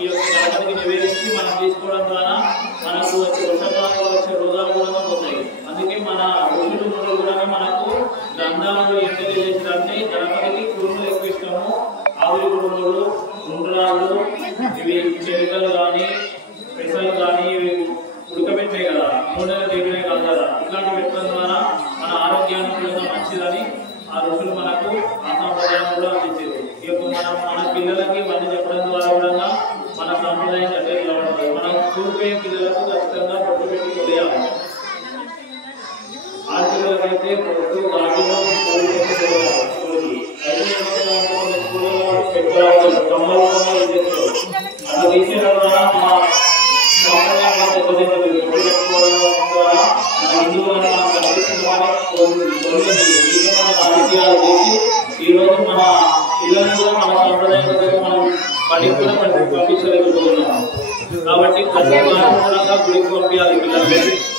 ఈ యొక్క గణపతికి నివేదించి మనం తీసుకోవడం ద్వారా మనకు వచ్చే వర్షకాలంలో వచ్చే రోగాలు కూడా పోతాయి. అందుకే మన ఋషులు మునులు కూడా మనకు గ్రంథాలలో ఏం తెలియజేసారంటే గణపతికి కురుములు ఎక్కువ ఇష్టము. ఆవిరి కురుములు, ఉండ్రాళ్ళు, ఇవి చెరుకలు కానీ పెసలు కానీ ఇవి ఉడకబెట్టాయి కదా, నూనెలు దేవుడే కాదు కదా, ఇట్లాంటివి పెట్టడం ద్వారా మన ఆరోగ్యానికి కూడా మంచిదని ఆ ఋషులు మనకు ఆ సాంప్రదాయం కూడా అందించారు. ఈ యొక్క మన పిల్లలకి ఇవన్నీ చెప్పడం ద్వారా కూడా మన సాంప్రదాయం అంటే ఇలా ఉంటుంది. మనం చూపే పిల్లలకు ఖచ్చితంగా పొట్టు పెట్టి కొలియాలి. ఆడపిల్లలకైతే పొట్టు వాటిలో అలా తీసేయడం ద్వారా మా సాంప్రదాయం పెట్టుకోవడం ద్వారా మన హిందువులను మనం రాజకీయాలు చేసి ఈరోజు మన పిల్లలను కూడా మన సాంప్రదాయం మనం పనికి కూడా పంపించలేకపోతున్నాం. కాబట్టి ప్రతి వారం కూడా గుడికి పంపించాలి పిల్లలు.